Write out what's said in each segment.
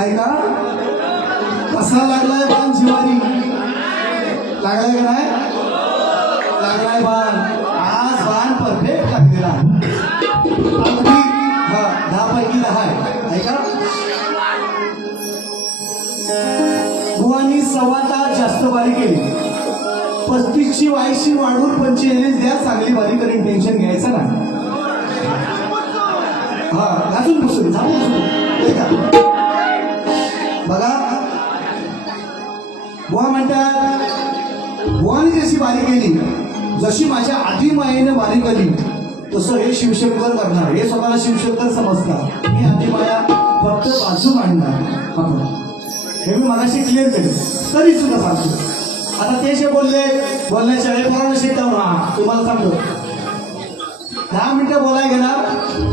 ऐका कसा लागलाय बाण जिवारी, लागलाय का नाही? लागलाय बाण, आज बाण परफेक्ट लागलेला अगदी 10 पैकी 10 आहे. ऐका बुवानी 1.25 तास जास्त बारी केली, 35ची वायशी वाढून 45 द्या, चांगली बारी करून टेन्शन घ्यायचं ना. अजून पुसून ऐका बघा बुवा म्हणतात बुवानी जशी बारी केली, जशी माझ्या आधी मायेने बारी केली तसं हे शिवशंकर करणार. हे स्वतःला शिवशंकर समजतात. मी आधी माया फक्त बाजू मांडणार आपण, हे मी मगाशी क्लिअर केले. तरी सुद्धा सांगतो आता ते जे बोलण्याच्या वेळेला शिकवणार तुम्हाला सांगतो. 10 मिनिटं बोलाय घेणार,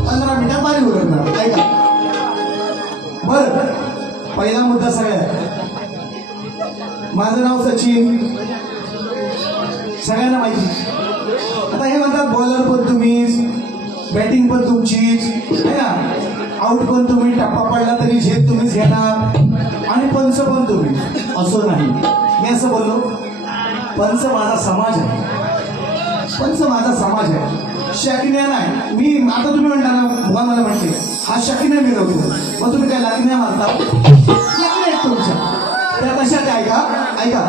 15 मिनिटात बारी उलटणार. ऐका बरं. पहिला मुद्दा सगळ्यात, माझं नाव सचिन, सगळ्यांना माहिती. आता हे म्हणतात बॉलर पण तुम्हीच, बॅटिंग पण तुमचीच आहे ना, आउट पण तुम्ही, टप्पा पडला तरी झेप तुम्हीच घेणार आणि पंच पण तुम्ही. असं नाही, मी असं बोललो. पंच माझा समाज आहे, पंच माझा समाज आहे, शाकिन्या नाही. मी आता तुम्ही म्हणता ना बुवा मला म्हणते हा शाकिन्या मिरवतो, मग तुम्ही काय लाकिन्या मारता? लाकिन्या तुमच्या त्या कशात? ऐका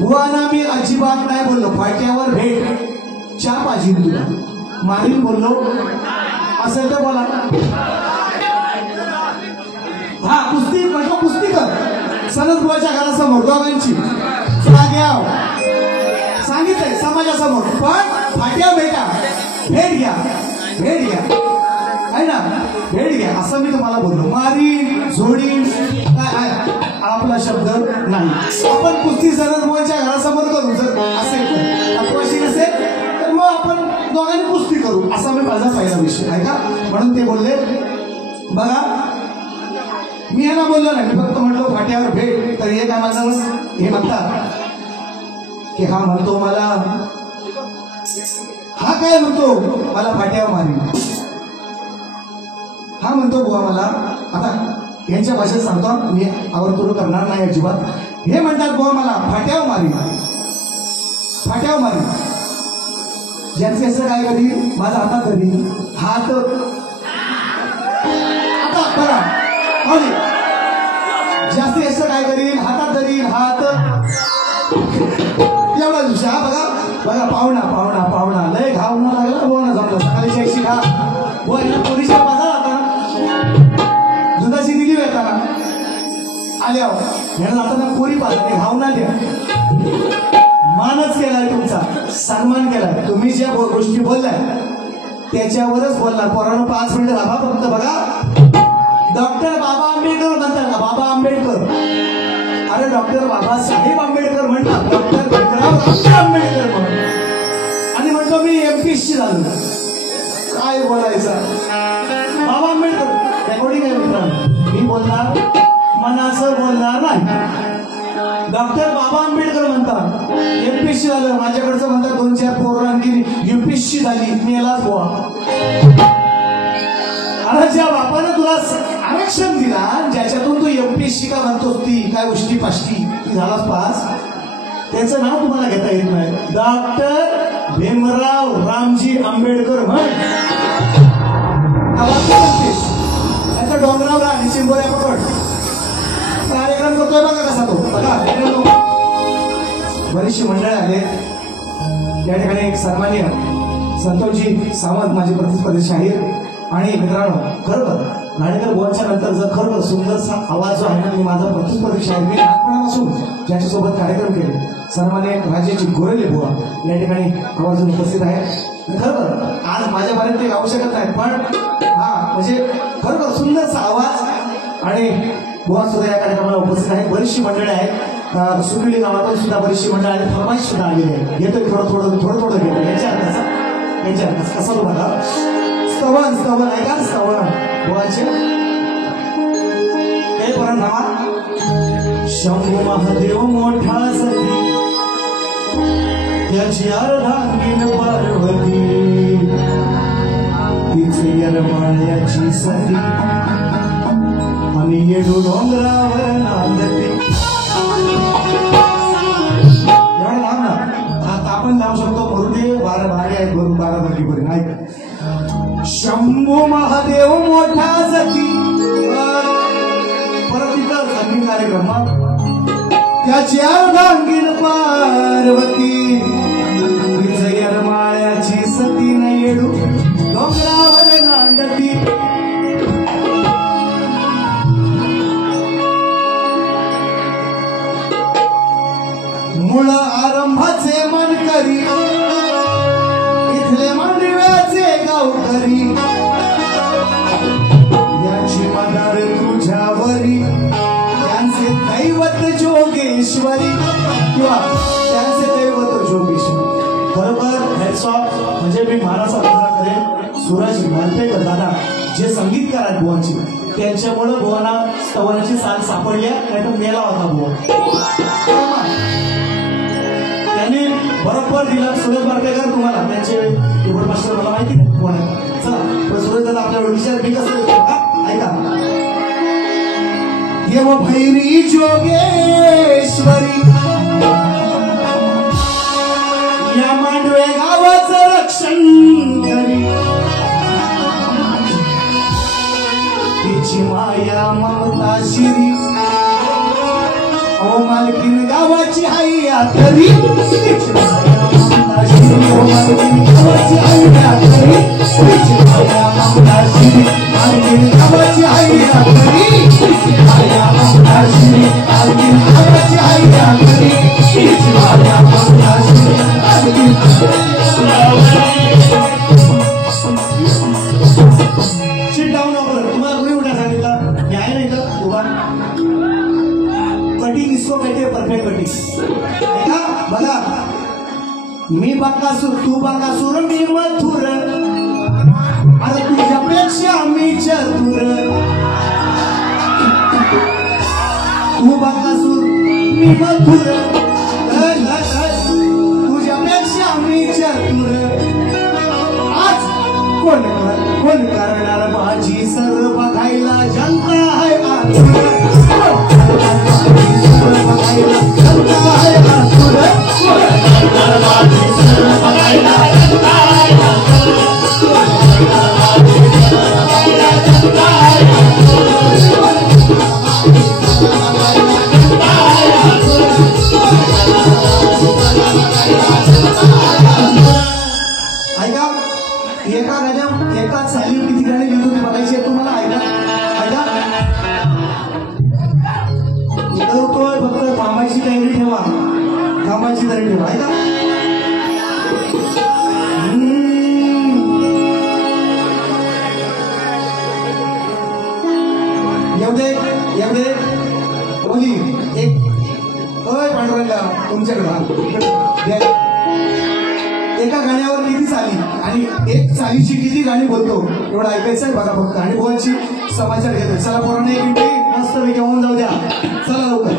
बुवाना मी अजिबात नाही बोललो. फाट्यावर भेट, चहा पाहिजे तुला मारीन बोललो असेल तर बोला. हा कुस्ती म्हटलं, कुस्ती कर सनद बुवाच्या घरासमोर दोघांची सांगितलंय समाजासमोर, पण फाट्या भेटा, भेट घ्या, भेट घ्या आहे ना, भेट घ्या असं मी तुम्हाला बोललो. मारी झोडी आपला शब्द नाही. आपण कुस्ती सनद बुवाच्या घरासमोर करू, जर असेल अपवाशी नसेल तर मग आपण दोघांनी कुस्ती करू, असा मी माझा पहिला विषय आहे का. म्हणून ते बोलले. बघा मी यांना बोललो नाही, मी फक्त म्हटलो फाट्यावर भेट. तर हे काय म्हणतात, हे म्हणतात की हा म्हणतो मला, हा काय म्हणतो मला फाट्यावर मारी, हा म्हणतो बुवा मला. आता यांच्या भाषेत सांगतो, मी आवडतुरं करणार नाही अजिबात. हे म्हणतात बुवा मला फाट्यावर मारी, फाट्यावर मारी. ज्यांचे असं काय कधी माझा हातात धरी, हात आता बघा जास्ती असं काय करीन, हातात धरीन, हात एवढा दिवशी. हा बघा बघा पाहुणा पाहुणा पाहुणा लय घावणं लागला बोलणं जमलं. सकाळी शेक्षी खा बोल पोलीसच्या बाजार आता दुधाची दिली येताना आल्यावर यांना जाताना पोरी पाहता घावना द्या. मानच केलाय तुमचा, सन्मान केलाय. तुम्ही ज्या गोष्टी बोललाय त्याच्यावरच बोलणार. पोरानं 5 मिनिटं राहा फक्त. बघा डॉक्टर बाबा आंबेडकर म्हणतात ना, बाबा आंबेडकर. अरे डॉक्टर बाबासाहेब आंबेडकर म्हणतात, डॉक्टर भीमराव आंबेडकर म्हणून. आणि म्हणतो मी एमपीएससी झालो. काय बोलायचं, बाबा आंबेडकर रेकॉर्डिंग आहे मित्रांनो. मी बोलणार मनाचं बोलणार नाही. डॉक्टर बाबा आंबेडकर म्हणतात एमपीएससी झालं. माझ्याकडचं म्हणतात 2-4 पोरं आणखी युपीएससी झाली. मेलाच बुवा. अरे ज्या बापानं तुला आरक्षण दिला, ज्याच्यातून तू एमपीएससी का म्हणतोस, ती काय गोष्टी पाष्टी झालाच पास, त्याचं नाव तुम्हाला घेता येत नाही. डॉक्टर भीमराव रामजी आंबेडकर म्हण. त्याचा डोंगरावर आणि चिंबोऱ्या पकड कार्यक्रम करतोय बघा कसा तो. बघा बरीचशी मंडळ आले या ठिकाणी. एक सन्माननीय संतोषजी सावंत माझे प्रतिस्पर्धी शाहीर. आणि मित्रांनो खरोखर नाडेकर बुवांच्या नंतर जर खरोखर सुंदरसा आवाज जो आहे ना, मी माझा प्रतिस्पर्धी शाहीर मी लहानपणापासून ज्याच्यासोबत कार्यक्रम केले, सन्माननीय राजेजी गोरेले बुवा या ठिकाणी आवर्जून उपस्थित आहे. खरोखर आज माझ्यापर्यंत ते गाऊ शकत नाही, पण हा म्हणजे खरोखर सुंदरसा आवाज. आणि बुवा सुद्धा या कार्यक्रमाला उपस्थित आहे. बरीचशी मंडळी आहेत, सुकिली गावातून सुद्धा बरीचशी मंडळी आहेत. फरमाईश सुद्धा आलेली आहे. येतोय थोडं घेतो यांच्या अर्थ कसा तुम्हाला स्तवन स्तवन ऐका स्तवन बुवाचे हे परत नावा शंभू महादेव मोठा सती त्याची अर्धांगीन पार्वती तिचे यरमाळ्याची सती आणि येडू डोंगरावर नांदते. आता आपण जाऊ शकतो मरुदे 12 आहेत वरून 12 पर्यंत ऐक. शंभू महादेव मोठा सती परत इथं संगीत कार्यक्रमात त्याची अर्धांगीन पार्वती तिचं यरमाळ्याची सती न येडू डोंगरावर नांदती. मूळ आरंभाचे मनकरी इथले मांडव्याचे गावकरी याची मनार तुझ्यावरी त्यांचे दैवत जोगेश्वरी किंवा त्यांचे दैवत जोगेश्वरी. बरोबर हॅट्स ऑफ. म्हणजे मी महाराष्ट्र साजरा करेन सूरज मालपेकर दादा जे संगीतकार आहेत बुवांची त्यांच्यामुळे बुवांना स्तवनाची साथ सापडल्या नाही तर मेला होता बुवा. त्यांनी बरोबर दिला. सूरज मालपेकर तुम्हाला त्यांचे कीबोर्ड मास्टर मला माहिती कोण आहे. चला पण सूरज दादा आपल्या विचार मी कसं ऐका. देव भैरी जोगेश्वरी या मांडवे गावाचं रक्षण करी तिची माया ममता शिरी ओ मालकीन गावाची हैया तरी तिची माया ममता शिरी ओ मालकीन गावाची हैया तरी तिची माया ममता शिरी मालकीन गावाची हैया तरी तिची माया ममता शिरी मालकीन गावाची हैया तरी तिची माया ममता शिरी मालकीन शिट डाऊन ऑफर तुम्हाला कोणी उठा सांगितलं मी आहे नाही का उभा कटिंग इसको कहते परफेक्ट कटिंग. ऐका बघा मी बाकासूर तू बाकासूर मी मथुर अरे तुझ्यापेक्षा मी चतुर. तू बाकासूर मी मथुर तुझ्यापेक्षा मी चतुर. आज कोण करणार माझी सर बघायला जनता आहे आतुर. जनता आहे आतुर. ऐका एका गाण्यात एकाच साली किती गाणी लिहिली होती बघायची आहे तुम्हाला. ऐका तो फक्त कामाची तयारी ठेवा. कामाची तयारी ठेवा. ऐका एवढे बोली एक पांडुरंगा तुमच्याकडे एका गाण्यावर किती चाली आणि एक चालीची किती गाणी बोलतो एवढं ऐकायचं आहे बघा फक्त. आणि बोलायची समाचार घेतोय. चला पोरांना एक मिनिट मस्त घेऊन जाऊ द्या. चला लवकर.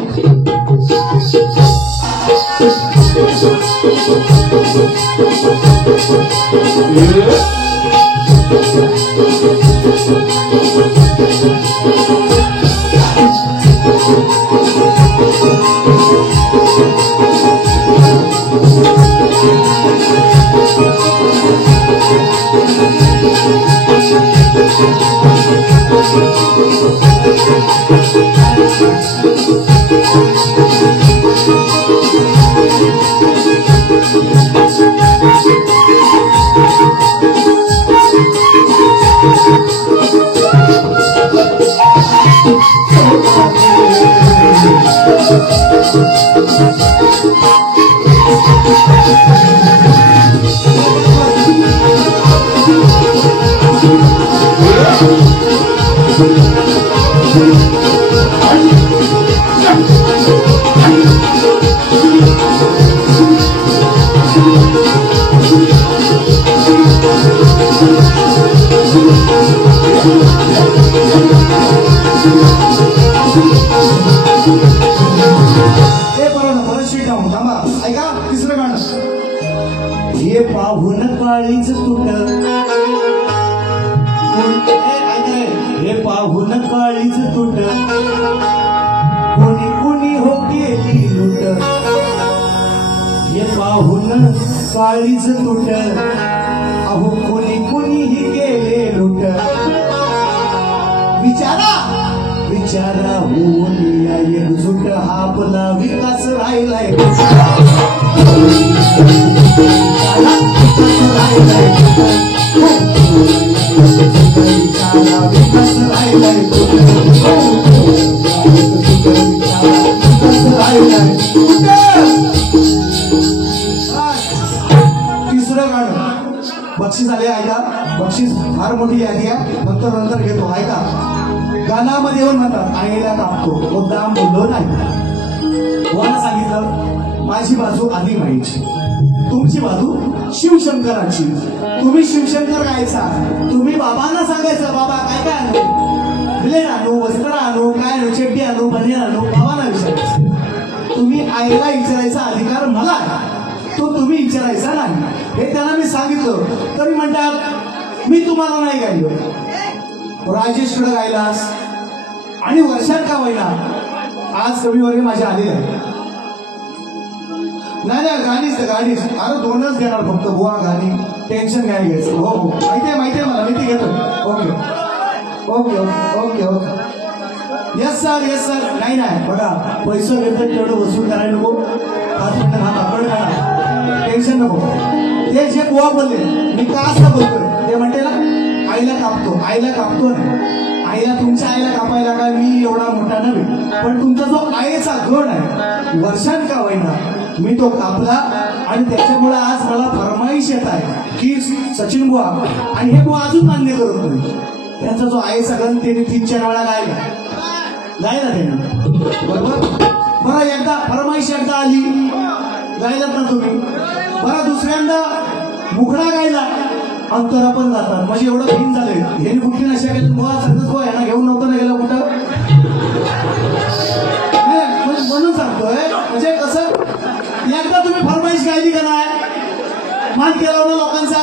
काळीच तुट हे पाहून काळीच तुट कोणी कोणी हो केली लुट हे पाहून काळीच तुट अहो कोणी कोणीही गेले लुट विचारा विचारा होऊन या एकजूट हा आपला विकास राहिलाय तिसरं गाणं बक्षीस आले ऐका बक्षीस फार मोठी यादी आहे नंतर घेतो ऐका गाण्यामध्ये येऊन म्हणतात आईला कापतो मुद्दाम बोललो नाही कोणाला सांगितलं माझी बाजू आधी माहिती तुमची बाजू शिवशंकराची तुम्ही शिवशंकर गायचा तुम्ही बाबांना सांगायचं बाबा काय काय आणू ब्लेड आणू वस्त्र आणू काय आणू चड्डी आणू बनियान आणू बाबांना विचारायचं तुम्ही आईला विचारायचा अधिकार मला तो तुम्ही विचारायचा नाही हे त्यांना मी सांगितलं तरी म्हणतात मी तुम्हाला नाही गायलो राजेशकडे गायलास आणि वर्षात का होईना आज कविवर्ग माझ्या आलेले आहे नाही गाणीच अरे दोनच देणार फक्त बुवा गाणी टेन्शन काय घ्यायचं हो हो माहितीये मला मी ते घेतो okay okay okay okay yes sir नाही बघा पैसे घेतात तेवढं वसूल करायला नको 5 मिनिटं हा तापड करा टेन्शन नको ते जे बुवा बोलले मी का असं बोलतोय ते म्हणते ना आईला कापतो नाही आईला तुमच्या आईला कापायला काय मी एवढा मोठा नव्हे पण तुमचा जो आईचा गण आहे वर्षात का होईना मी तो कापला आणि त्याच्यामुळे आज मला फरमाईश येत आहे की सचिन बुवा आणि हे बुवा अजून मान्य करत नाही त्यांचा जो आईचा गण त्याने 3-4 वेळा गायला त्याने बरोबर बरं एकदा फरमाईश एकदा आली गायलात ना तुम्ही बरं दुसऱ्यांदा मुखडा गायला अंतरा पण जातात म्हणजे एवढं भीम झालंय यांनी कुठली नशा केली मुळा सगळंच बुवा यांना घेऊन नव्हतं ना गेलं कुठं म्हणून सांगतोय म्हणजे कसं एकदा तुम्ही फरमाईश गायली का नाही मान केला होता लोकांचा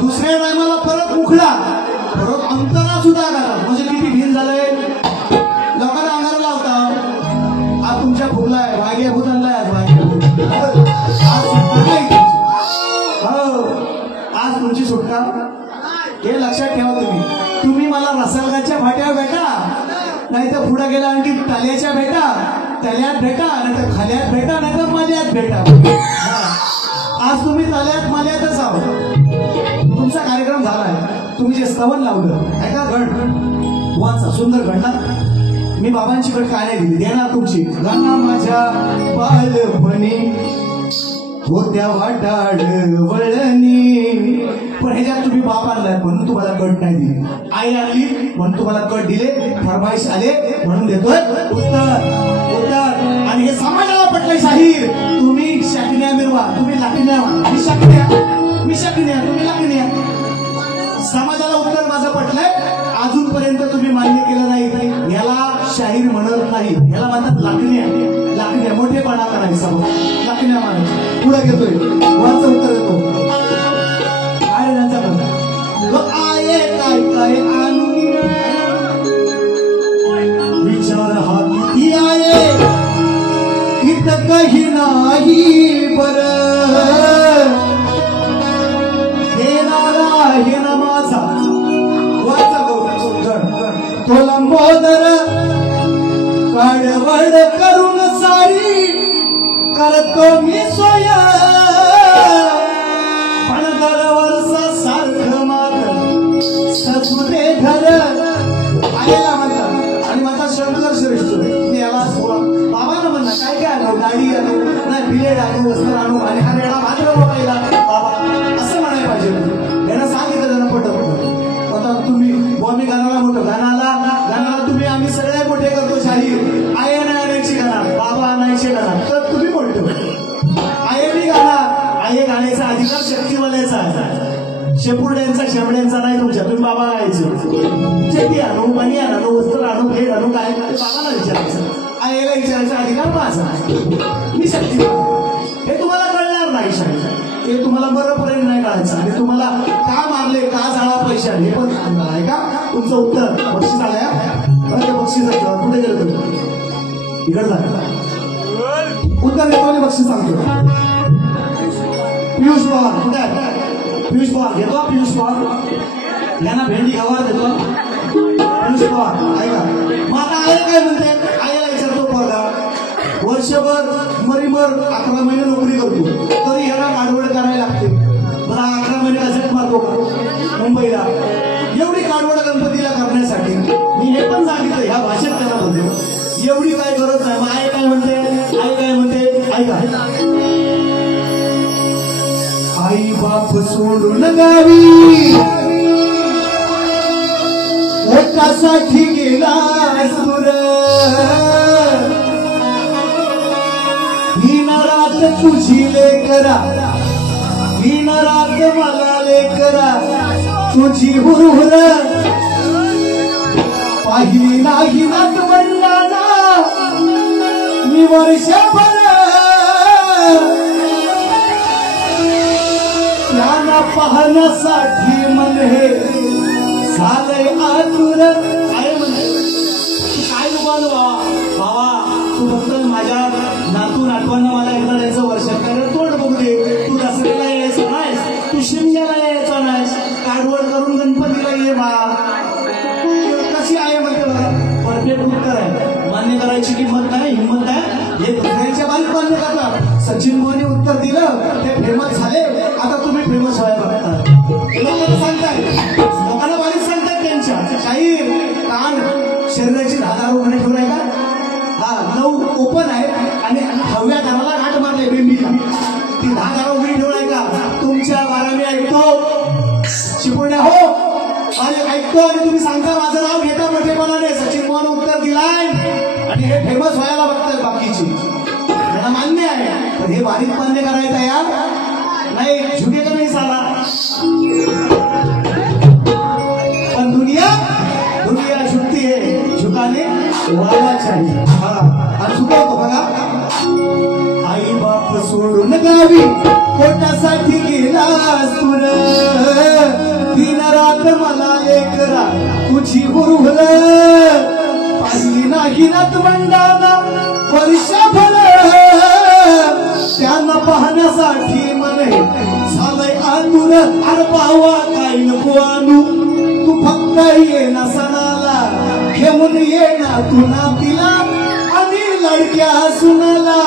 दुसऱ्या टायमाला परत मुखडा परत अंतरा सुद्धा करा म्हणजे किती भीम झालंय लोकांना अंगाला लावता आज तुमच्या फुगला आहे वाघ्या भूत आणलाय आज तुमची सुटका हे लक्षात ठेवा तुम्ही मला रसालगाच्या फाट्यावर भेटा नाही तर पुढे गेला आणखी ताल्याच्या तल्यात भेटा नाही तर खाल्यात भेटा नाही तर माल्यात भेटा आज तुम्ही तल्यात माल्यातच आहोत तुमचा कार्यक्रम झालाय तुम्ही जे स्तवन लावलं ऐका गण वाचा सुंदर घडला मी बाबांची गट काय नाही दिली देणार तुमची गणा माझ्या बालपणी होत्या वाटाड वळणी पण ह्याच्यात तुम्ही बाप आणलाय म्हणून तुम्हाला कट नाही दिली आई आणली म्हणून तुम्हाला कट दिले फरमाईश आले म्हणून देतोय उत्तर आणि हे समाजाला पटलंय शाहीर तुम्ही शाकिन्या मिरवा तुम्ही लाकिन्या मी शाकिन्या तुम्ही लाकिन्या समाजाला उत्तर माझं पटलंय अजूनपर्यंत तुम्ही मान्य केलं नाही याला शाहीर म्हणत नाही याला म्हणतात लाकण्या मोठेपणा करायचा लाकण्या मानायची पुढे घेतोय वाचं उत्तर येतो काय त्यांचा आये काय काय आणून विचार हा किती आहे इथं काही नाही बरं देणारा आहे ना माझा तो लंबोदर काळवड करून सारी करतो मी सोय पण दरवर्षा सारखं मात्र सजुरे घर आलेला म्हणतात आणि म्हणतात शंकर श्रेष्ठ मी याला बाबांना म्हणतात काय काय आणू गाडी आणू नाही बिलेड आणू वस्त्र आणू आणि हा रेडा मात्र बाबाईला बाबा असं म्हणायला पाहिजे यानं सांगितलं त्यांना पटत आता तुम्ही मी गाण्याला मोठं गाण्याला तुम्ही आम्ही सगळे मोठे करतो शाहीर आये नाही आणायची गाणार बाबा आणायचे गाणार तर तुम्ही मोठे आये मी गाणार आये गाण्याचा अधिकार शक्तीवाल्याचा शेपुर्ड्यांचा शेमड्यांचा नाही तुमच्या तुम्ही बाबा गायचे चेटी आणू बनियान आणू वस्त्र आणू भेट आणू काय बाबाला विचारायचं आईला विचारायचा अधिकार माझा मी शक्ती हे तुम्हाला कळणार नाही शाहीर हे तुम्हाला बरं पर्यंत नाही काढायचा आणि तुम्हाला का मारले का झाला पैसे हे पण सांगणार आहे का तुमचं उत्तर बक्षीस आलंय ते बक्षीस कुठे गेलं तुम्ही इकडे जा उत्तर देतो आणि बक्षीस सांगतो पियुष पवार कुठे आहे पियुष पवार घेतो पियुष पवार यांना भेंडी गवार देतो पियुष पवार ऐका मग आता आई काय म्हणते आईला विचारतो पोरगा वर्षभर मरीमर 11 महिने नोकरी करतो तरी ह्याला काढवड करायला लागते मला 11 महिने गजट मारतो का मुंबईला एवढी काढवड गणपतीला करण्यासाठी मी हे पण सांगितलं ह्या भाषेत त्याला बोलतो एवढी काय गरज नाही मग आई काय म्हणते ऐका आई बाप सोडून गावी एकासाठी गेला सुर ही रात तुझी लेकरा ही रात मला लेकरा तुझी हुरहुर पाहिली नाही नात वडिलांना मी वर्षभर त्यांना पाहण्यासाठी मन हे झालंय आतुर काय म्हणते काय दुकान बाबा तू फक्त माझ्या नातू नातवांना मला एकदा द्यायचं वर्षात काय तोंड बघू दे तू दसऱ्याला यायचं नाहीस तू शिमग्याला यायचं नाहीस काढवड करून गणपतीला ये बा कशी आहे म्हणते बघा परफेक्ट उत्तर आहे मान्य करायची किंमत नाही हिंमत नाही हे दुसऱ्यांच्या बारीक मान्य करतात सचिन मोहनने उत्तर दिलं ते फेमस झाले आता तुम्ही फेमस व्हायला बघता लोकांना सांगताय लोकांना बारीक सांगतात त्यांच्या शाहीर कान शरीराची 10,000 उघडे ठेवून आहे का हा 9 ओपन आहे आणि 10व्या दाराला घाट मारले बेंबीला ती 10,000 उघडी ठेवून आहे का तुमच्या 12 ऐकतो शिपुर्ण्या हो आणि ऐकतो आणि तुम्ही सांगता माझं नाव घेता मोठेपणाने सचिन मोहन उत्तर दिलाय आणि हे फेमस व्हायला बघतात बाकीची मला मान्य आहे पण हे बारीक मान्य करायचं यार नाही झुके का नाही साला पण दुनिया झुकती है झुकाने वाला चाहिए हा झुकवतो बघा आई बाप सोडून गावी पोटासाठी गेला सुर दिन रात मला लेकरा तुझी हुरहुर पाहिली नाही नात वडिलांना वर्षभर त्यांना पाहण्यासाठी मन झालंय आतुर अरे पावा काय नको आणू तू फक्त ये ना सणाला घेऊन ये ना तू नातीला आणि लडक्या सुनाला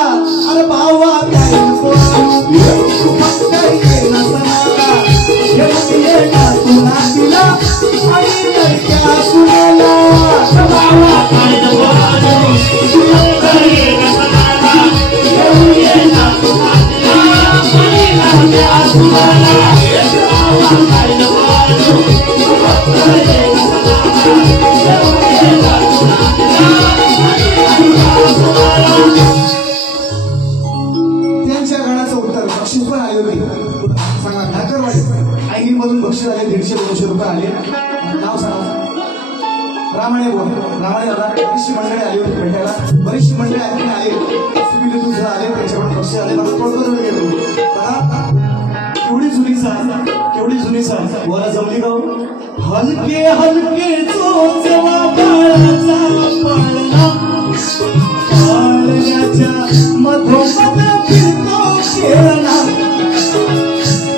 अरे भावा काय नको तू फक्त ये ना सणाला घेऊन ये ना तू नातीला आणि लडक्या सुनाला भावा काय नको तू फक्त ये ना सणाला घेऊन ये ना तू नातीला आणि लडक्या सुनाला भावा काय नको त्यांच्या गाण्याचं उत्तर बक्षीस पण आले होते सांगा ढाकरवाडी आईनी मधून बक्षीस आले 150-200 रुपये आले नाव सांगा रामाणे बोल रामाणे दादा बरीचशी मंडळी आली होती भेटायला बरीचशी मंडळी आणखी आले सुमिलीतून सुद्धा आले त्यांच्याकडून बक्षीस आले मला थोडं गेलो दादा केवढी जुनी सा वर जमली का हलके हलके चोचवा बाळाचा पाळणा पाळण्याच्या मधोमध फिरतो खेळणा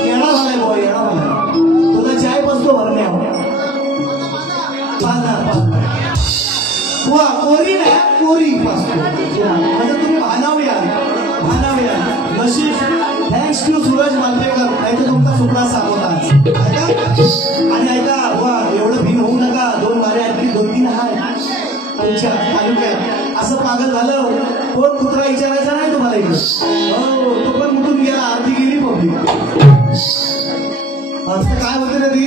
येणा झालाय बुवा येणा झालाय तुला चाय बसतो भरण्या बुवा कोरी ना कोरी बसतो म्हणजे तुम्ही भानावया नशीब थँक्स टू सूरज मालपेकर नाही तर तुमचा सुपडा सापवता ऐका आणि ऐका वा एवढं भिन होऊ नका 2 बारे आहेत की 2-3 आहे तुमच्या तालुक्यात असं पागल झालं कोण कुत्रा विचारायचा नाही तुम्हाला इकडे हो तो पण मुठून गेला आरती गेली पब्लिक असं काय होतं ना ती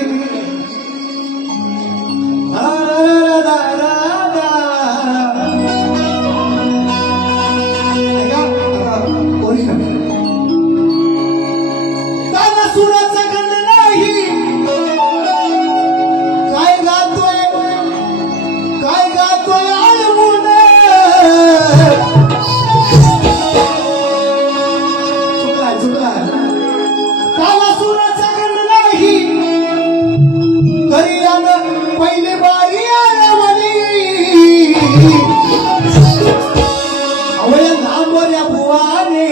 काला सुराचा लांबोऱ्या बुवाने,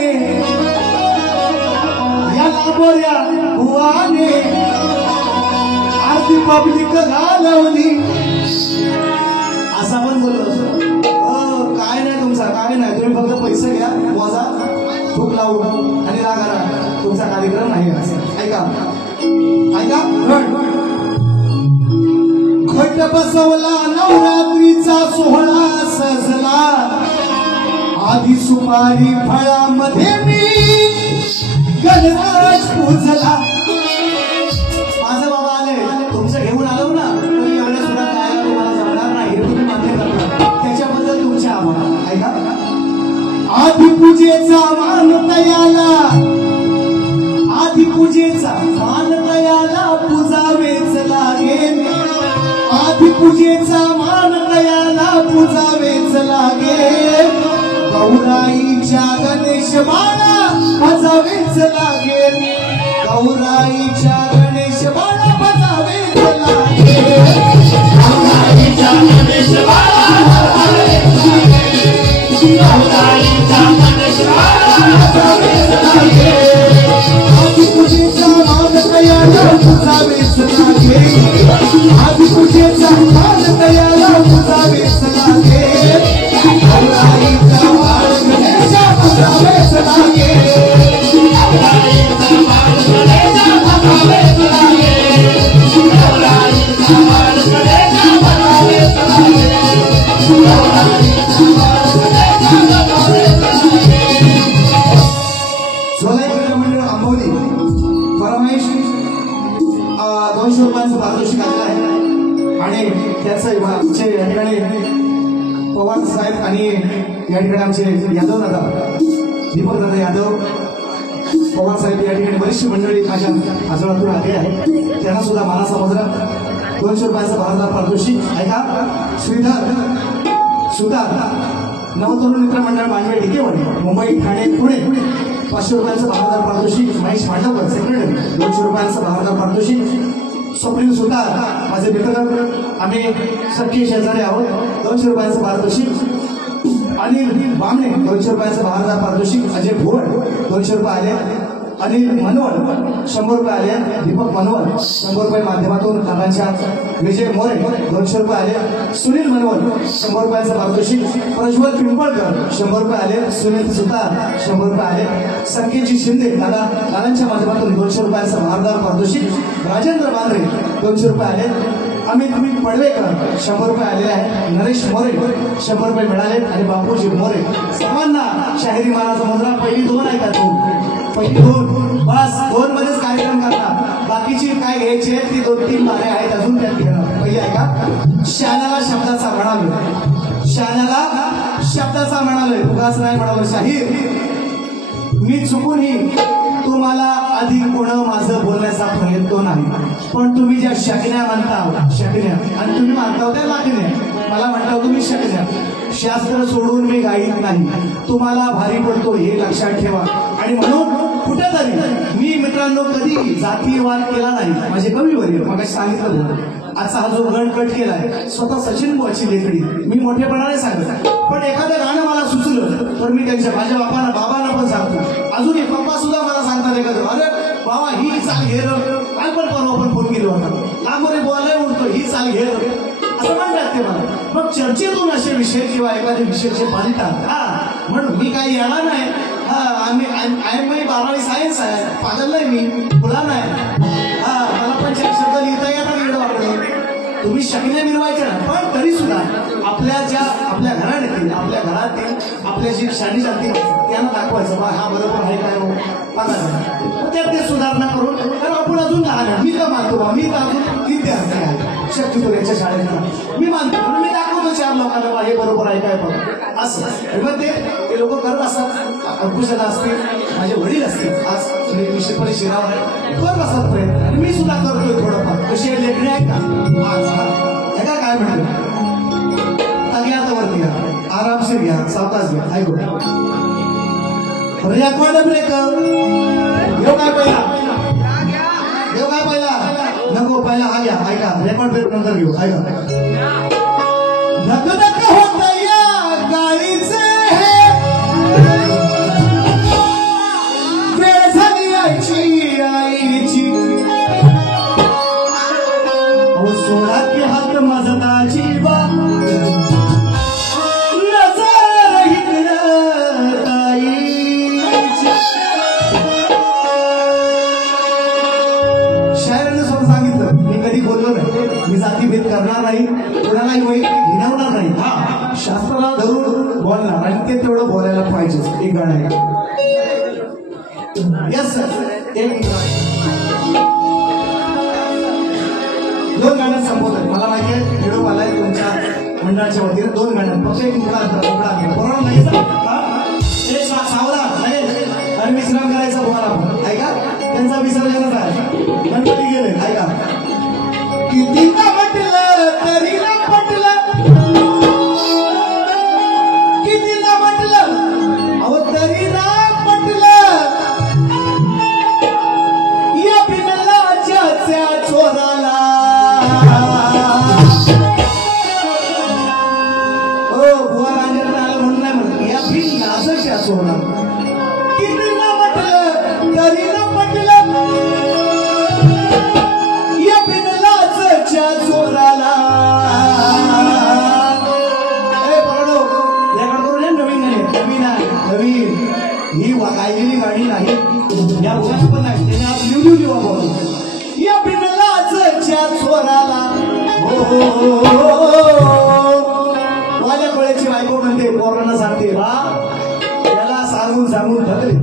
या लांबोऱ्या बुवाने आरती पब्लिक घालवली. असा पण बोललो काय नाही तुमचा, काय नाही, तुम्ही फक्त पैसे घ्या, मोजा, भूक लावू आणि रागा, तुमचा कार्यक्रम नाही. ऐका ऐका, घट बसवला, नवरात्रीचा सोहळा सजला, आधी सुपारी फळामध्ये मी गणराज पूजला. माझं बाबा आले, तुमचं घेऊन आलो ना, तरी एवढ्या सुद्धा गायला तुम्हाला जमणार नाही, हे तुम्ही मान्य करता, त्याच्याबद्दल तुमचे आभार. ऐका, आधी पूजेचा मान तयाला, आधी पूजेचा मान तयाला पूजावेच लागेल, आधी पूजेचा मान तयाला पूजावेच लागेल, गौराईच्या गणेश बाळा बजावेच लागेल, गौराईच्या गणेश बाळा बजावेच लागेल, गौराईच्या गणेश बाळा बजावेच लागेल, गौराईच्या गणेश बाळा बजावेच लागेल, आधी पूजेचा मान तयाला पूजावेच लागेल, आधी पूजेचा मान तयाला पूजावेच लागेल, गौराईचा बाळ गणेश बजावेच लागेल, गौराईचा बाळ गणेश बजावेच लागेल, गौराईचा बाळ गणेश बजावेच लागेल, गौराईचा बाळ गणेश बजावेच लागेल. सोलापूर मंडळ आंबवली फरमाईश 200 रुपयांचं पारितोषिक आलेलं आहे आणि त्याचं आमचे या ठिकाणी पवार साहेब आणि या ठिकाणी आमचे यादव दादा, दीपक दादा यादव, पवार साहेब या ठिकाणी बरीचशी मंडळी माझ्या आजोळातून आली आहे, त्यांना सुद्धा मला समजलं 200 रुपयांचं भारतदार पारितोषिक. ऐका, श्रीधर सुधार नवतरुण मित्र मंडळ मांडवे ढिकेवाडी मुंबई ठाणे पुणे 500 रुपयांचं भारतदार पारितोषिक. महेश मांडवकर सेक्रेटरी 200 रुपयांचं भारतदार पारितोषिक. स्वप्नील सुतार माझे मित्र, आम्ही सख्खे शेजारी आहोत, 200 रुपयांचं पारितोषिक. अनिल बामणे 200 रुपयांचं भारतदार पारितोषिक. अजय भोवड 200 रुपये आले. अनिल मनवळ 100 रुपये आले. दीपक मनवळ 100 रुपये माध्यमातून दादांच्या. विजय मोरे 200 रुपये आले. सुनील मनवळ 100 रुपयांचं पारितोषिक. प्रज्वल पिंपळकर 100 रुपये आले. सुनील सुतार 100 रुपये आले. संकेतजी शिंदे दादांच्या माध्यमातून 200 रुपयांचं भारतदार पारितोषिक. राजेंद्र बांद्रे 200 रुपये आले. अमित पडवेकर 100 रुपये आलेले आहे. नरेश मोरे 100 रुपये मिळाले आणि बापूजी मोरे. सर्वांना शाहिरी महाराज मुद्रा पहिली 2 ऐका, पहिली 2 बस, 2 मध्येच कार्यक्रम करणार, बाकीची काय घ्यायची ती 2-3 बारे आहेत अजून त्यात घेणार. पहिली ऐका, शाण्याला शब्दाचा म्हणालो, शाण्याला शब्दाचा म्हणालोय, उगाच नाही म्हणालो. शाहीर मी चुकूनही तुम्हाला अधिक कोण माझं बोलण्याचा प्रयत्न नाही, पण तुम्ही ज्या शकण्या म्हणता, शकण्या, आणि तुम्ही म्हणता त्या लाटण्या, मला म्हणता तुम्ही शकण्या, शास्त्र सोडून मी गाईत नाही, तुम्हाला भारी पडतो हे लक्षात ठेवा. आणि म्हणून कुठेतरी मी मित्रांनो कधी जातीयवाद केला नाही. माझे कवीवर्य मग सांगितलं, आजचा हा जो गण कट केलाय स्वतः सचिन बुवाची लेकडी, मी मोठेपणाने सांगत, पण एखादं गाणं मला सुचलं तर मी त्यांच्या माझ्या बाबांना पण सांगतो. अजूनही पप्पा सुद्धा मला सांगतात एखादं, अरे बाबा ही चाल घे, काय पण परवा पण फोन केला होता, लांबोरे बोलाय उठतो ही चाल घे असं म्हणतात ते मला. मग चर्चेतून असे विषय किंवा एखादे विषयाचे पालितात, म्हणून मी काही येणार नाही. आम्ही 12वी सायन्स आहे, पागल नाही मी, खुला नाही. मला पण 4 शब्द लिहिता येतात इकडं वाकडं. तुम्ही शकण्या मिळवायच्या ना, पण तरी सुद्धा आपल्या घरातील आपल्या घरातील आपल्या जी शाली जाती त्यांना दाखवायचं बा हा बरोबर आहे काय बघायचं, त्यात ते सुधारणा करून. कारण आपण अजून लहान आहे, मी का मानतो बा, मी तर अजून विद्यार्थी आहे शक्यतो याच्या शाळेत, मी मानतो म्हणून मी दाखवतो 4 लोकांना बा हे बरोबर आहे काय बघ असं. मग ते लोक करत असतात. अंकुशाला असतील, माझे वडील असतील, आज मी शिरावर आहे, करत असतात प्रयत्न, आणि मी सुद्धा करतोय थोडंफार. कशी लेखणी आहे का आज का काय म्हणतो, घ्या तर वरती घ्या, आरामशीर घ्या, सावकाश घ्या. ऐकू रेकॉर्ड ब्रेक घेऊ काय पहिला, घेऊ काय पहिला, नको पहिला हा घ्या. ऐका, रेकॉर्ड ब्रेक नंतर घेऊ. ऐका, धक धक होत या गाडीचे नाही, कोणालाही वैर हिणवणार नाही. हा, शास्त्राला धरून बोलणार आणि ते तेवढं बोलायला पाहिजे. एक गाणं आहे. येस सर, एक दोन गाण्यात संपवतात. मला माहिती आहे व्हिडिओ आलाय तुमच्या मंडळाच्या वतीने. दोन गाण्यात फक्त एक बरोबर नाही सावधान नाही आणि विश्राम करायचा बोला आपण. ऐका, त्यांचा विसर्जनच आहे. गणपती गेले. ऐका, किती ना म्हटलं तरी ना पटलं, किती ना म्हटलं अहो तरी ना पटलं, या बिनलाच्या चोराला बुवा रांजण आलं म्हणून नाही म्हणत, या बिनलाच्या चोराला. किती ना म्हटलं तरी ना पटलं, या बिनलाच्या चोराला. नवीन नवीन नवीन ही गायलेली गाडी नाही, या भोगाची पण नाही, त्याने आज लिहून लिहू बोल. या बिनलाच्या चोराला माझ्या कोळ्याची बायको म्हणते, पोरांना सांगते बा त्याला सांगून सांगून थकले.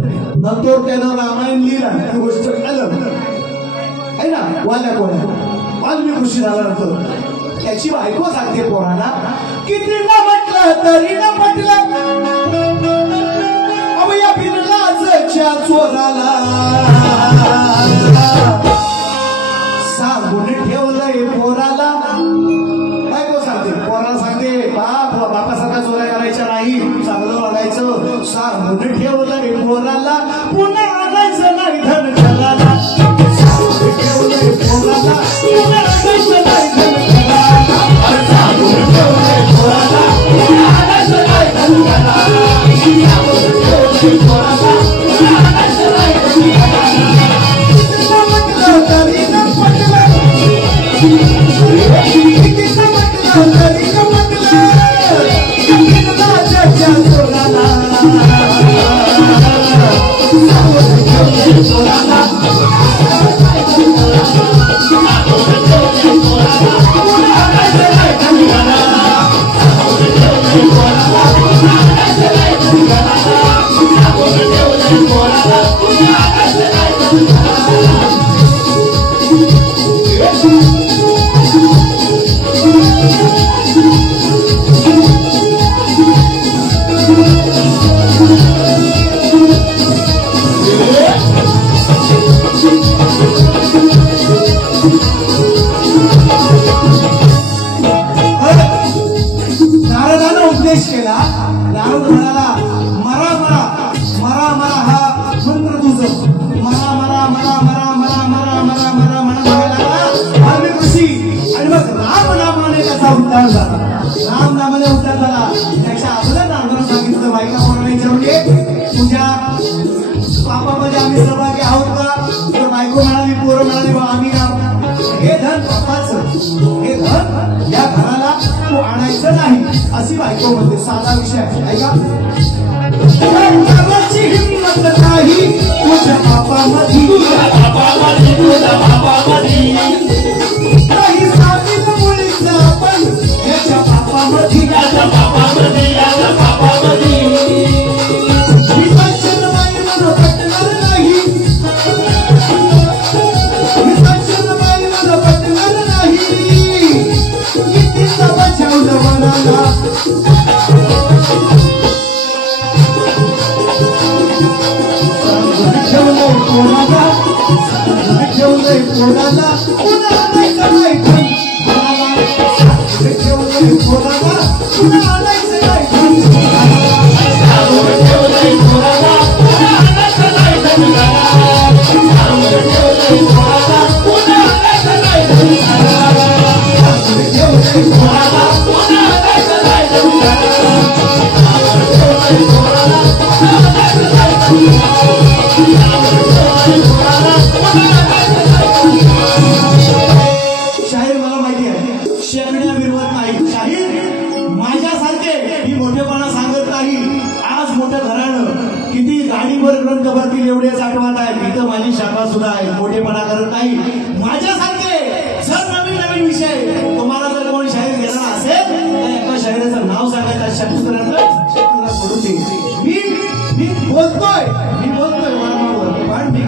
नंतर त्यानं रामायण लिहिलं, ती गोष्ट आहे ना. वाल्या कोळ्या वाल्मिक ऋषी झाल्यानंतर त्याची बायको सांगते पोराला, किती ना म्हटलं तरी ना म्हटलं, अव या बिनलाच्या चोराला सांगून ठेवलंय पोराला. बायको सांगते पोराला, सांगते बापासारखा चोऱ्या करायच्या नाही, चांगलं वागायचं. सांगून ठेवलंय पोराला, पुन्हा आणायचं नाही धन घराला. सांगून ठेवलंय पोराला, पुन्हा आणायचं नाही धन घराला. सांगून ठेवलंय पोराला, पुन्हा आणायचं नाही धन घराला. सांगून ठेवलंय पोराला, पुन्हा आणायचं नाही धन घराला. म्हटलं तरी न पटलं, किती म्हटलं तरी न म्हटलं, बिनलाच्या चोराला सांगून ठेवलंय पोराला, पुन्हा आणायचं नाही धन घराला. सांगून ठेवलंय पोराला, पुन्हा आणायचं नाही धन घराला. सांगून ठेवलंय पोराला, पुन्हा आणायचं नाही धन घराला. नारदानं उपदेश केला. नारद म्हणाला, मरा मरा मरा मरा हा मंत्र तुझं, मरा मरा मरा मरा मरा मरा मरा मरा म्हणायला वाल्मिक ऋषी. आणि मग राम नामाने त्याचा उद्धार झाला. राम नामाने उद्धार झाला. त्याच्या अगोदर नारदानं सांगितलं, बायका पोरांना विचारले तुझ्या पापामध्ये आम्ही सहभागी आहोत का. तर बायको म्हणाली, पोरं म्हणाली, आम्ही हे धन पापाचं, हे धन या घराला तू आणायचं नाही, अशी बायको म्हणते. साधा विषय आहे. ऐका, घराची हिंमत नाही तुझ्या पापामध्ये, काही साधील मुलीचं आपण याच्या पापामध्ये. विसर्जन बाईला पटणार नाही, विसर्जन बाईला पटणार नाही, कितीचा बचावलं मनाला. ठेवलंय पोराला, ठेवलंय पोराला, पुन्हा आणायचं नाही धन घराला. ठेवलंय पोराला, पुन्हा आणायचं नाही धन घराला. ठेवलंय पोराला, पुन्हा आणायचं नाही धन घराला. ठेवलंय पोराला, पुन्हा आणायचं नाही धन घराला. ठेवलंय पोराला, पुन्हा आणायचं नाही धन घराला. ठेवलंय पोराला, पुन्हा आणायचं नाही धन घराला. शाहीर मला माहिती आहे, शेकड्या विरोधात नाही. शाहीर माझ्यासारखे ही मोठेपणा सांगत नाही. आज मोठं घराणं किती गाडीवर ग्रंथ भरतील एवढे साठवत आहे. इथं माझी शाखा सुद्धा आहे. मोठेपणा करत नाही. माझ्यासारखे जर नवीन नवीन विषय तुम्हाला जर कोणी शाहीर शायराचं नाव सांगायचं शक्तीधरातलं सोडून दे. मी बोलतोय वारंवार, पण मी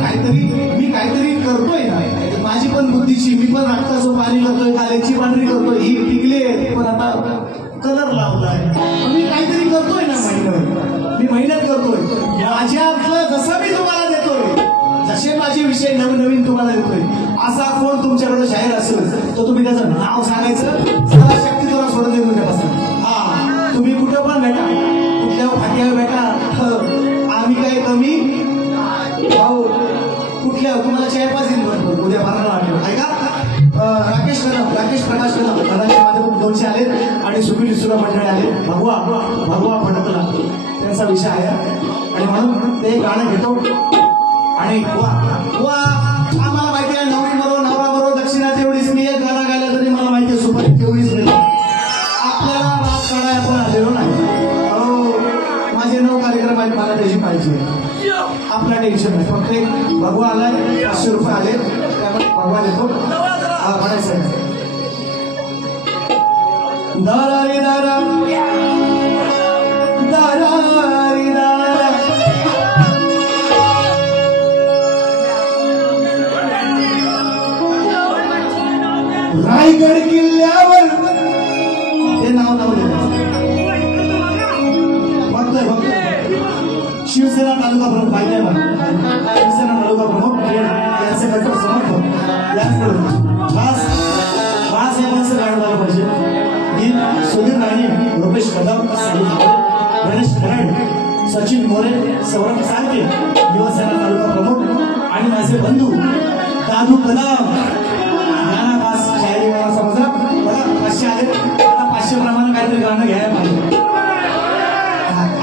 काहीतरी करतोय ना. माझी पण बुद्धीची, मी पण रक्ताचं पाणी करतोय, कालेची पांढरी करतोय, ही टिकले पण आता कलर लावलाय. मी काहीतरी करतोय ना, मी मेहनत करतोय माझ्यातलं. जसं मी तुम्हाला देतोय, जसे माझे विषय नवीन तुम्हाला देतोय, असा कोण तुमच्याकडे शाहीर असेल तर तुम्ही त्याचं नाव सांगायचं. सगळा शक्ती तुला सोडून देतो त्यापासून. हा, तुम्ही कुठं पण भेटा, कुठल्या फाट्यावर भेटा, आम्ही काय कमी भाऊ कुठल्या तुम्हाला 4-5 दिन भरतो उद्या 15 वाटतो. ऐका, राकेश प्रकाश कदम दादाचे माझे खूप 200 आले आणि सुखी मंडळी आले. भगवा फडकला त्यांचा विषय आहे आणि म्हणून ते गाणं घेतो. आणि वा आम्हाला माहिती आहे, नवरा बरो दक्षिणा तेवढीच. मी एक गाणं गायला तरी मला माहिती आहे सुपर तेवढीच मिळेल. आपल्याला रात काढाय आपण आलेलो नाही. हो, माझे 9 कार्यक्रम आहेत, मला त्याची पाहिजे. आपला टेन्शन नाही, फक्त एक भगवा आलाय, 500 रुपये आले, त्यामुळे भगवा देतो. हा म्हणायचं दारारी दारा दारारी दारा रायगड किल्ल्यावर हे नाव बघतोय शिवसेना तालुका प्रमुख पाहिजे मला. शिवसेना तालुका प्रमुख यांचे कट्टर समर्थक यांकडून खास या माणसं गाणं झालं पाहिजे. मी सुधीर राणे, रुपेश कदम, गणेश खराडे, सचिन मोरे, सौरभ साळके, शिवसेना तालुका प्रमुख आणि माझे बंधू दादू कदम यांना खास शायरी मला समजला. बघा 500 आले, आता 500 प्रमाणे काहीतरी गाणं घ्यायला पाहिजे.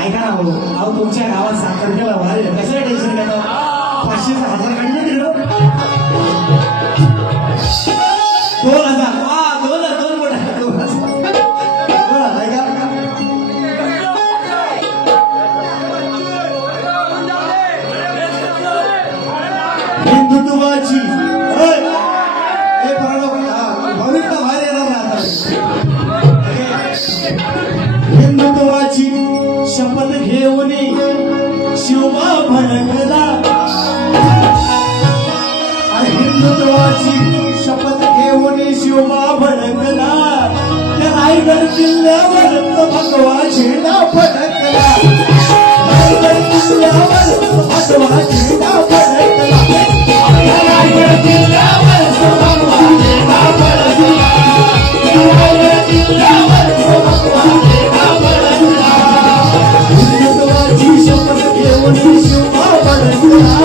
ऐका ना भाऊ, अहो तुमच्या गावात साखर केला भारी, कशाला टेन्शन घेता. 500चा 1000 काढलं तिकडं 2000. दोन मोठा 2000 ऐका. हिंदुत्वाची भविष्य बाहेर येणार नाही. हिंदुत्वाची शपथ घेऊन शिवबा भडकला. हिंदुत्वाची शपथ घेऊन शिवबा भडकला. त्या रायगड किल्ल्यावर भगवा झेंडा फडकला. रायगड किल्ल्यावर भगवा झेंडा फडकला. रायगड किल्ल्यावर भगवा झेंडा फडकला. रायगड किल्ल्यावर भगवा झेंडा फडकला. हिंदुत्वाची शपथ घेऊन शिवबा भडकला.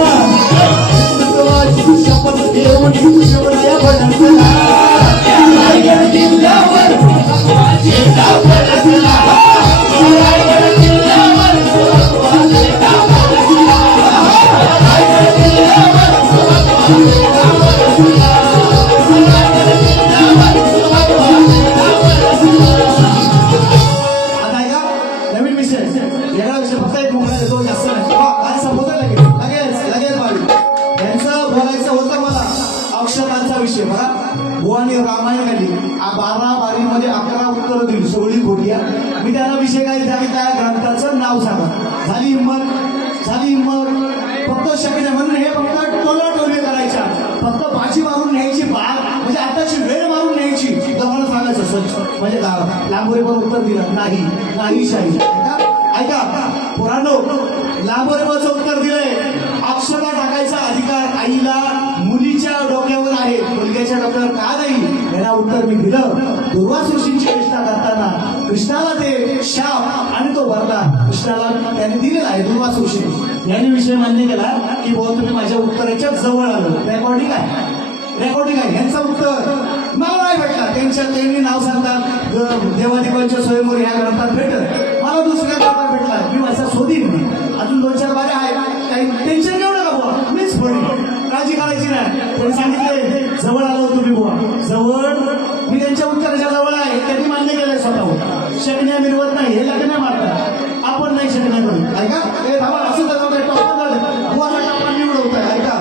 हिंदुत्वाची शपथ घेऊन शिवराया भडकला. रायगड किल्ल्यावर भगवा झेंडा फडकला. रायगड किल्ल्यावर भगवा झेंडा फडकला. रायगड किल्ल्यावर भगवा झेंडा फडकला. रायगड किल्ल्यावर भगवा झेंडा फडकला. आता ऐका, नवीन विषय, वेगळा विषय, फक्त एक मोकळा देतो, जास्त नाही. काय संबोधन लगेच बावी यांचं बोलायचं होतं मला. अक्षरांचा विषय बघा, बुवानी रामायण खाली 12 बारीमध्ये 11 उत्तर दिली, सगळी खोटी. मी त्यांना विषय काय सांगितलं, त्या ग्रंथाचं नाव सांगा. झाली हिंमत. फक्त शक्य म्हणून हे फक्त टोलाटोली करायच्या, फक्त बाजी मारून न्यायची, म्हणजे आताची वेळ मारून न्यायची. जवळ सांगायचं स्वच्छ, म्हणजे लांबोरे पण उत्तर दिलं नाही शाही. ऐका पुराणो, लांबोरेचं उत्तर दिलंय. अक्षता टाकायचा अधिकार आईला मुलीच्या डोक्यावर आहे, मुलग्याच्या डोक्यावर का नाही, याला उत्तर मी दिलं. दुर्वास ऋषींची चेष्टा करताना कृष्णाला ते शाप आणि तो वरदान कृष्णाला त्याने दिलेला आहे. दुर्वास ऋषी यांनी विषय मान्य केला की बोल तुम्ही माझ्या उत्तराच्या जवळ आलो. रेकॉर्डिंग आहे यांचं उत्तर मला नाही भेटला. त्यांनी नाव सांगतात देवादेवांच्या स्वयंवर ह्या ग्रंथात भेटत, मला दुसऱ्या ग्रंथात भेटला. मी माझा शोधीन, अजून 2-4 बारे आहेत, काही टेन्शन घेऊ नका बुवा, मीच पडेल, काळजी करायची नाही. त्यांनी सांगितले जवळ आलो तुम्ही बुवा, जवळ. मी त्यांच्या उत्तराच्या जवळ आहे, त्यांनी मान्य केलंय स्वतःहून. शकण्या मिळवत नाही, हे लग्न मारतात, आपण नाही शकण्या करू. ऐका हे धावा असं टप्पा निवडवत आहे. ऐका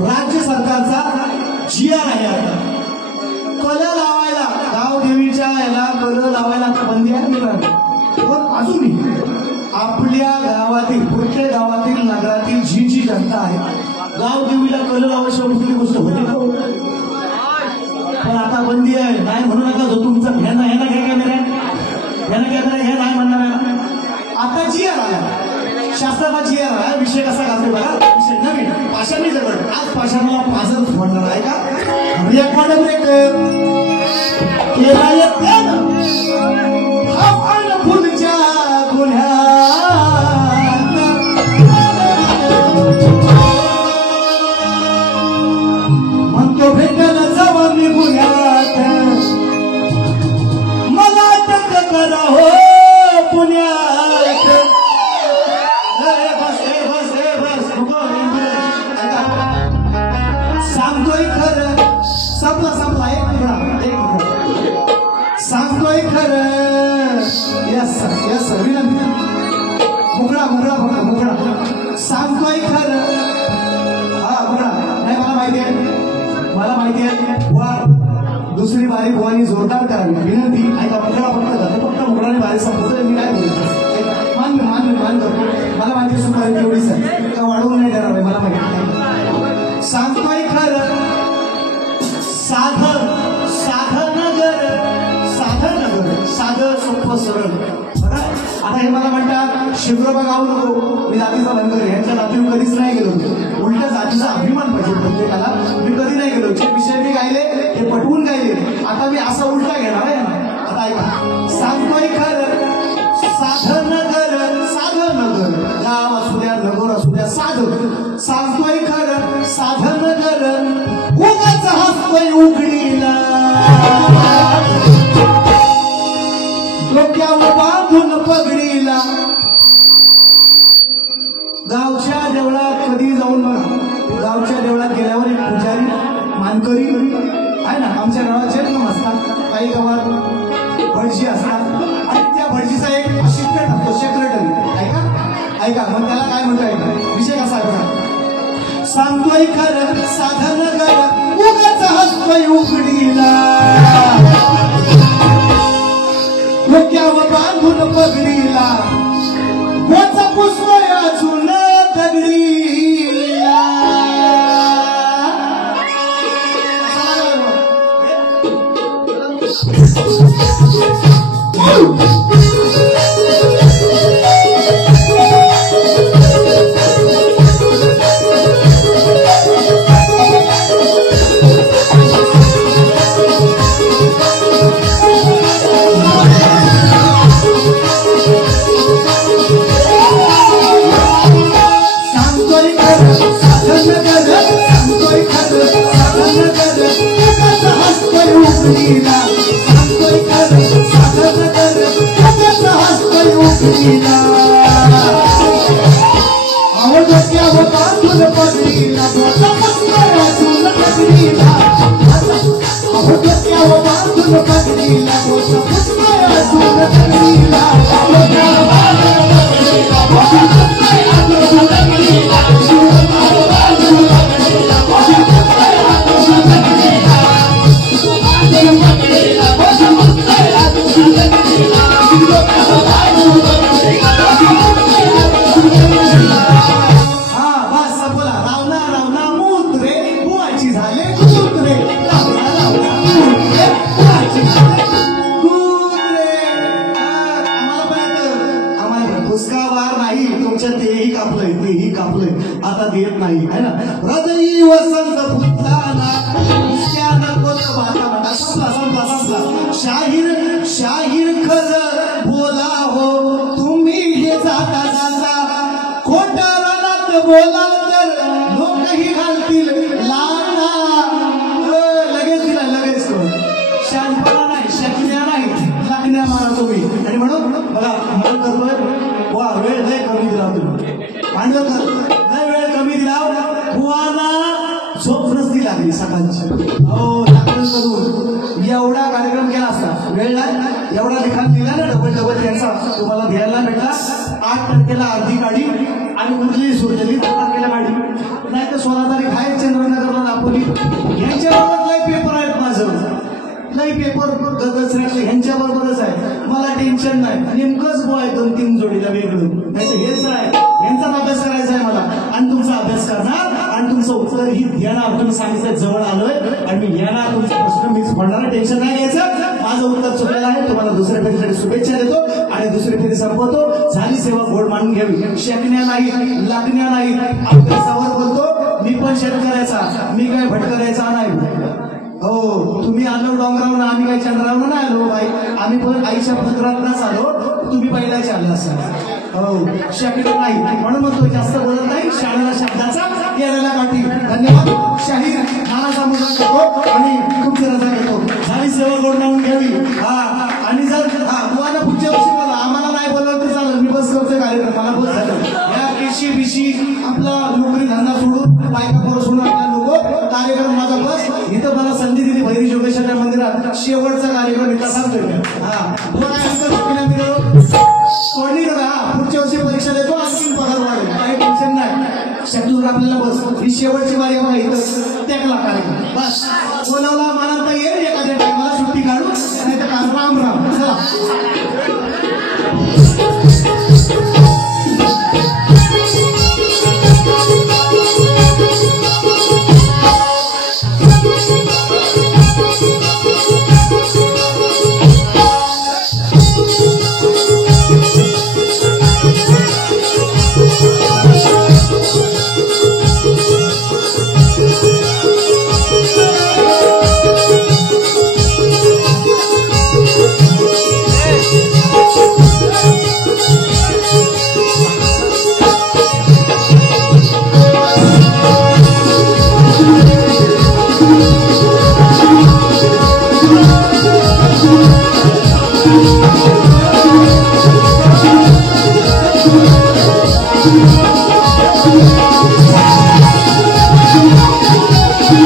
राज्य सरकारचा GR आहे, आता कल लावायला आता बंदी आहे मित्रांनो. पण अजूनही आपल्या गावातील प्रत्येक गावातील नगरातील जी जनता आहे गाव देवीला कल लावायशिवाय कुठली गोष्ट होती का? पण आता बंदी आहे. नाही म्हणू नका जो तुमचं ह्यांना घ्या कॅमेरा हे नाही म्हणणार आहे. आता GR आला शासनाचा GR आला. विषय कसा घालते बघा. विषय नवीन पाषाणी दगड. आज पाषाणाला पाजरच म्हणणार आहे का? एक पाडा ब्रेक केला येत्यानं हा पान फुलच्या गुन्ह्यात म्हणतो भेटल जावा मी गुन्ह्यात मला अटक करा हो पुण्यात. बस सांगतोय खरं संपला एक मिनिट सांगतोय खरं. यस सर विनंती मुकडा सांगतोय खरं. हा मुकडा नाही मला माहिती आहे वा दुसरी बारी बुवानी जोरदार करावी विनंती. ऐका मुकडा फक्त मुकडाने बारी संपलं मी काय बोलतो मान करतो. मला माहिती सुद्धा तेवढीच आहे का वाढवून नाही देणार आहे मला माहिती. सांगतोय खरं साधं सोपं सरळ. आता हे मला म्हणतात शिवराबा गाव नको मी जातीचा लंगर आहे. यांच्या जातीवर कधीच नाही गेलो. उलट्या जातीचा अभिमान पाहिजे प्रत्येकाला. मी कधी नाही गेलो. जे विषय मी गायले हे पटवून गायले. आता मी असा उलटा घेणार आहे ना. आता ऐका सांगतोय खरं साधं नगर गाव असू द्या नगर असू द्या साधं सांगतोय खरं साधं नगर उगाच हसतोय उघडीला डोक्यावर बांधून पगडीला. गावच्या देवळात कधी जाऊन बघा. गावच्या देवळात गेल्यावर एक पुजारी मानकरी आहे ना. आमच्या गावात जे असतात काही गावात भटजी असतात आणि त्या भटजीचा एक असिस्टंट असतो सेक्रेटरी. ऐका मग त्याला काय म्हणताय विषय कसा आहे. सांगतोय खरं साधन कर उगाच हसतोय उघडीला डोक्यावर बांधून पगडीला कोचा पुसतोय अजून दगडीला. आता देत नाही है ना. हृदयी वसंत फुलताना संपला. शाहीर खरं बोला हो तुम्ही हे जाता खोटा रानात बोला तर लोकही घालतील लाना. लगेच दिला लगेच शांतपणा नाही शक्न्या नाही लागण्या मारा तुम्ही. आणि म्हणून बघा मन करतोय वा वेळ लय कमी दिला तुम्ही लय वेळ कमी दिला. बुवाला झोप नसती लागली सकाळची. हो एवढा कार्यक्रम केला असता वेळ नाही. एवढा लिखाण दिला ना डबल त्यांचा तुम्हाला घ्यायला भेटला. 8% अर्धी गाडी आणि उरली सुरलेली 10% गाडी. नाही तर 16 तारीख आहे चंद्रनगरला दापोली. यांच्या बाबत लय पेपर आहेत माझं. नाही पेपर दसऱ्यातले ह्यांच्या बरोबरच आहे, मला टेन्शन नाही, नेमकंच बो आहे 2-3 जोडीला वेगळं, नाही हेच आहे, यांचाच अभ्यास करायचा आहे मला, आणि तुमचा अभ्यास करणार आणि तुमचं उत्तर ही देणार. तुम्ही सांगितलं जवळ आलोय आणि मी येणार, तुमचा प्रश्न मीच म्हणणार, टेन्शन नाही घ्यायचं. माझं उत्तर चुकलेलं आहे, तुम्हाला दुसऱ्या फेरीसाठी शुभेच्छा देतो आणि दुसरी फेरी संपवतो. झाली सेवा गोड मानून घ्यावी, शेकण्या नाही, लागण्या नाही, अभ्यासावर बोलतो. मी पण शेतकऱ्याचा, मी काय भटकऱ्याचा नाही. हो, तुम्ही आलो डोंगरावर, आम्ही काही चंद्रावर नाही आलो बाई, आम्ही पण आईच्या पुत्रातच आलो, तुम्ही पहिल्याच आले असाल. हो, शक्य नाही म्हणून मग तो जास्त बोलत नाही, शाळेला शब्दाचा केलेला काठी. धन्यवाद. शाहीर नानाचा मुलगा घेतो आणि तुमची रजा घेतो. झाली सेवा गोड लावून घ्यावी. हा, आणि जर तुम्हाला पुढच्या वर्षी बोला, आम्हाला नाही बोलवलं तर चालेल, मी बस करतोय कार्यक्रम, मला बस झालं. या केशी बिशी आपला नोकरी धंदा सोडून, बायका पोरं सोडून आपला लोक कार्यक्रम माझा बस. इथं मला संधी दिली भैरी जोगेश्वरच्या मंदिरात, शेवटचा कार्यक्रम इथं सांगतोय. हा, सोडली करा, पुढच्या वर्षी परीक्षा देतो, आणखी पगार वाढेल, काही टेन्शन नाही. शब्दूर आपल्याला बस, ही शेवटची बारी बघा इथं त्यागला कार्यक्रम बस. बोलावला मला तर येईल एखाद्या टायमाला सुट्टी काढून, नाही तर राम राम. चला.